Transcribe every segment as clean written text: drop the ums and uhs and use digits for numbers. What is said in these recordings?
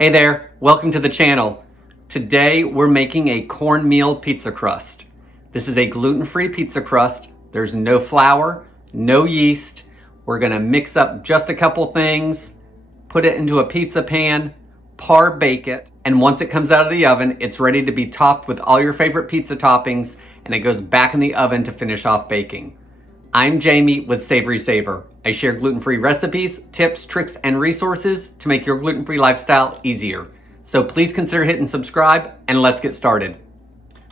Hey there, welcome to the channel. Today we're making a cornmeal pizza crust. This is a gluten-free pizza crust. There's no flour, no yeast. We're gonna mix up just a couple things, put it into a pizza pan, bake it, and once it comes out of the oven, it's ready to be topped with all your favorite pizza toppings, and it goes back in the oven to finish off baking. I'm Jamie with SavorySaver. I share gluten-free recipes, tips, tricks, and resources to make your gluten-free lifestyle easier. So please consider hitting subscribe and let's get started.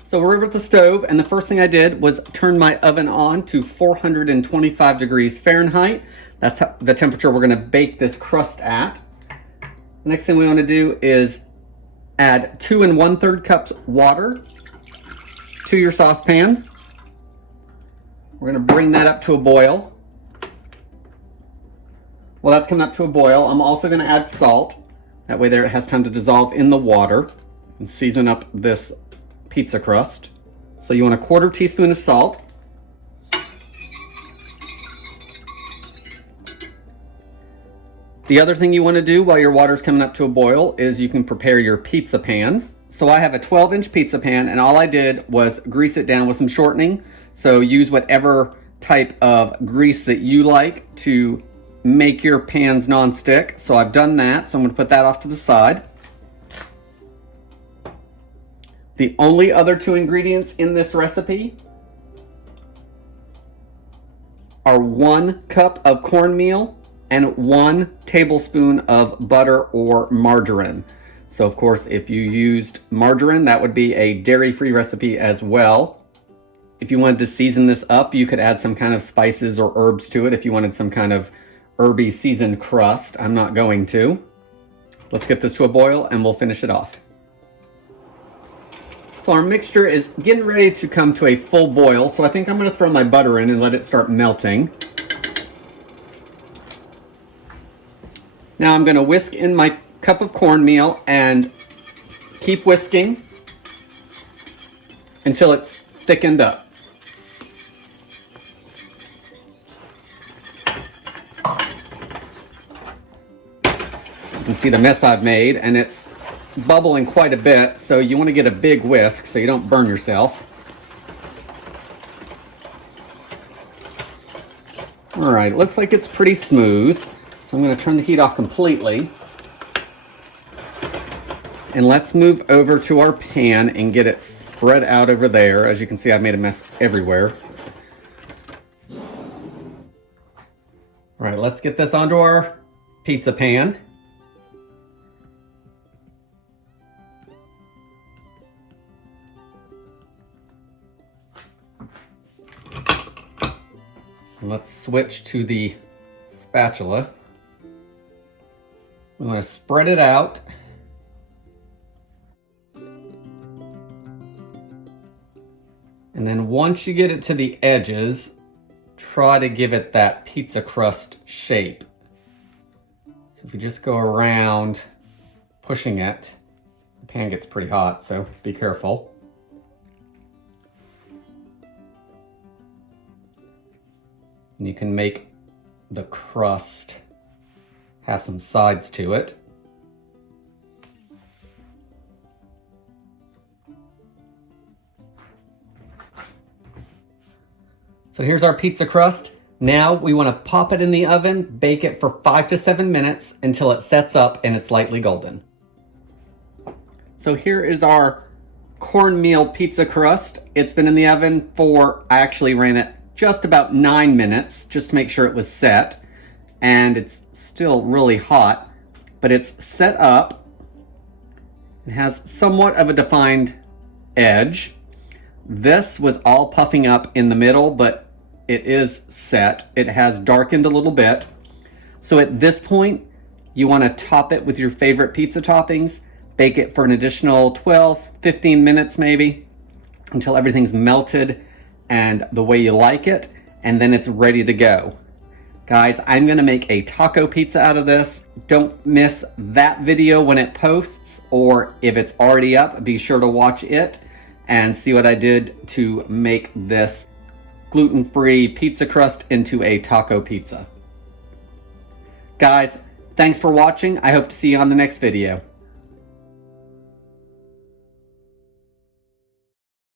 So we're over at the stove, and the first thing I did was turn my oven on to 425 degrees Fahrenheit. That's the temperature we're gonna bake this crust at. The next thing we wanna do is add 2 1/3 cups water to your saucepan. We're gonna bring that up to a boil. While that's coming up to a boil, I'm also gonna add salt. That way there it has time to dissolve in the water and season up this pizza crust. So you want a 1/4 teaspoon of salt. The other thing you wanna do while your water's coming up to a boil is you can prepare your pizza pan. So I have a 12-inch pizza pan, and all I did was grease it down with some shortening. So use whatever type of grease that you like to make your pans non-stick. So I've done that, so I'm gonna put that off to the side. The only other 2 ingredients in this recipe are 1 cup of cornmeal and 1 tablespoon of butter or margarine. So of course, if you used margarine, that would be a dairy-free recipe as well. If you wanted to season this up, you could add some kind of spices or herbs to it if you wanted some kind of herby seasoned crust. I'm not going to. Let's get this to a boil and we'll finish it off. So our mixture is getting ready to come to a full boil, so I think I'm gonna throw my butter in and let it start melting. Now I'm gonna whisk in my cup of cornmeal and keep whisking until it's thickened up. You can see the mess I've made, and it's bubbling quite a bit, so you want to get a big whisk so you don't burn yourself. All right, it looks like it's pretty smooth, so I'm going to turn the heat off completely. And let's move over to our pan and get it spread out over there. As you can see, I've made a mess everywhere. All right, let's get this onto our pizza pan. And let's switch to the spatula. We want to spread it out. And then once you get it to the edges, try to give it that pizza crust shape. So if you just go around pushing it, the pan gets pretty hot, so be careful. And you can make the crust have some sides to it. So here's our pizza crust. Now we want to pop it in the oven, bake it for 5 to 7 minutes until it sets up and it's lightly golden. So here is our cornmeal pizza crust. It's been in the oven for, I actually ran it just about 9 minutes just to make sure it was set. And it's still really hot, but it's set up. It has somewhat of a defined edge. This was all puffing up in the middle, but it is set. It has darkened a little bit. So at this point, you want to top it with your favorite pizza toppings, bake it for an additional 12, 15 minutes maybe, until everything's melted and the way you like it, and then it's ready to go. Guys, I'm gonna make a taco pizza out of this. Don't miss that video when it posts, or if it's already up, be sure to watch it and see what I did to make this gluten-free pizza crust into a taco pizza. Guys, thanks for watching. I hope to see you on the next video.